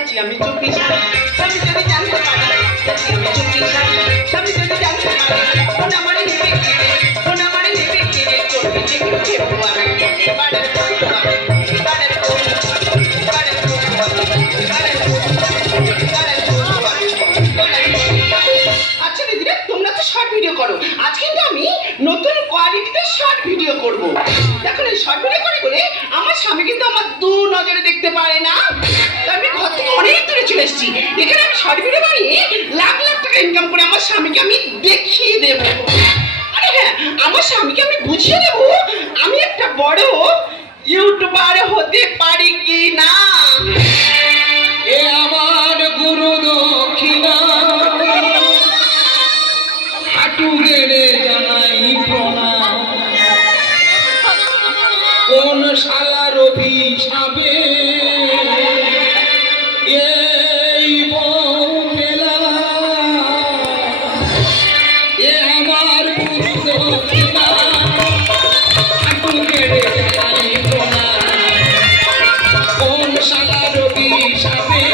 যাচ্ছি আমি চুপি স্বামী যদি জানতে পারি যাচ্ছি আমি চুপি স্বামী যদি জানতে পারি কোন আমারে নেবে কেড়ে কোন আমারে নেবে কেড়ে করবে যে কেড়ে আমি বাড়ার আচ্ছা দিদিরা তোমরা তো শর্ট ভিডিও করো আজ কিন্তু আমি নতুন কোয়ালিটিতে শর্ট ভিডিও করব দেখুন এই শর্ট ভিডিও করে করে আমার স্বামী কিন্তু আমার দু নজরে দেখতে পারে না তাই আমি ঘর থেকে অনেক দূরে চলে এসেছি এখানে আমি শর্ট ভিডিও বানিয়ে লাখ লাখ টাকা ইনকাম করে আমার স্বামীকে আমি দেখিয়ে দেবো আরে হ্যাঁ আমার স্বামীকে আমি বুঝিয়ে দেবো আমি একটা বড় ইউটিউবার হতে পারি কি না এ আমার গুরু দক্ষিণা হাঁটু গেড়ে জানাই প্রণাম কোন শালার অভিশাপে এই বউ পেলাম এ আমার গুরু দক্ষিণা হাঁটু গেড়ে জানাই প্রণাম কোন শালার অভিশাপে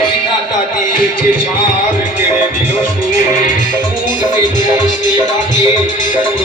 বিধাতা দিয়েছে ছাড় কেড়ে দিল সুর উঠতে বসতে ডাকে